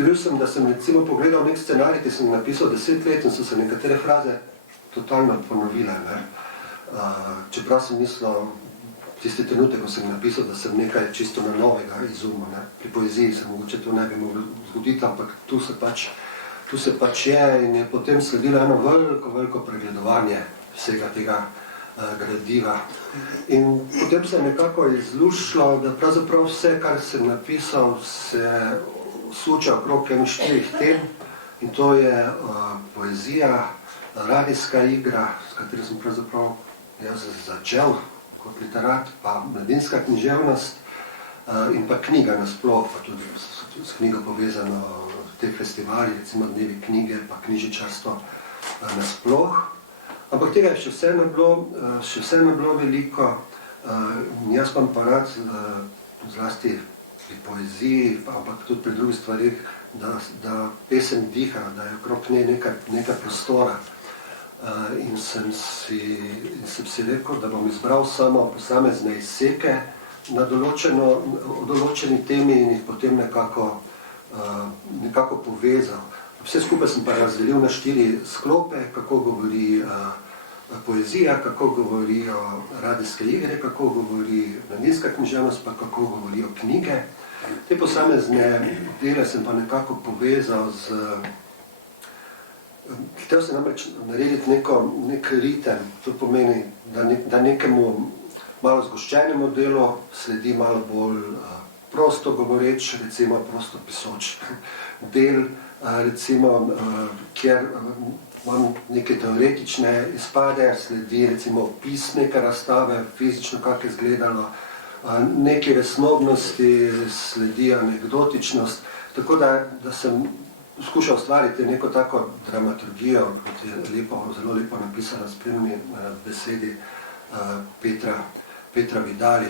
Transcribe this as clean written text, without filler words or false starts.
ugotovil sem, da sem recimo pogledal nek scenarij, ki sem napisal 10 let in so se nekatere fraze totalno ponovile. Čeprav sem mislil, tisti trenutek, ko sem napisal, da sem nekaj čisto na novega izumil. Pri poeziji se mogoče to ne bi moglo zgoditi, ampak tu se pač je in je potem sledilo eno veliko pregledovanje vsega tega gradiva. In potem se je nekako izluščilo, da pravzaprav vse, kar sem napisal, se sluča okrog enih 4 tem in to je poezija, radijska igra, s katero sem pravzaprav jaz začel kot literat, pa mladinska književnost in pa knjiga nasploh, pa tudi s knjigo povezano te festivali, recimo Dnevi knjige, pa knjižničarstvo nasploh. Ampak tega je še vseeno bilo veliko. Jaz pa rad, zlasti pri poeziji, ampak tudi pri drugih stvarih, da pesem diha, da je okrog nje nekaj prostora. In sem si rekel, da bom izbral samo posamezne izseke na določeni temi in jih potem nekako povezal. Vse skupaj sem pa razdelil na 4 sklope, kako govori poezija, kako govorijo radijske igre, kako govori mladinska književnost, pa kako govorijo knjige. Te posamezne dele sem pa nekako povezal z... Hotel sem namreč narediti nek ritem, to pomeni, da nekemu malo zgoščenemu delu sledi malo bolj prosto govoreč, recimo prosto pisoč del, recimo, kjer imam neke teoretične izpade, sledi recimo opis neke razstave, fizično kak je izgledalo, neke resnobnosti, sledi anekdotičnost, tako da sem skušal ustvariti neko tako dramaturgijo, kot je zelo lepo napisala spremni besedi Petra Vidali.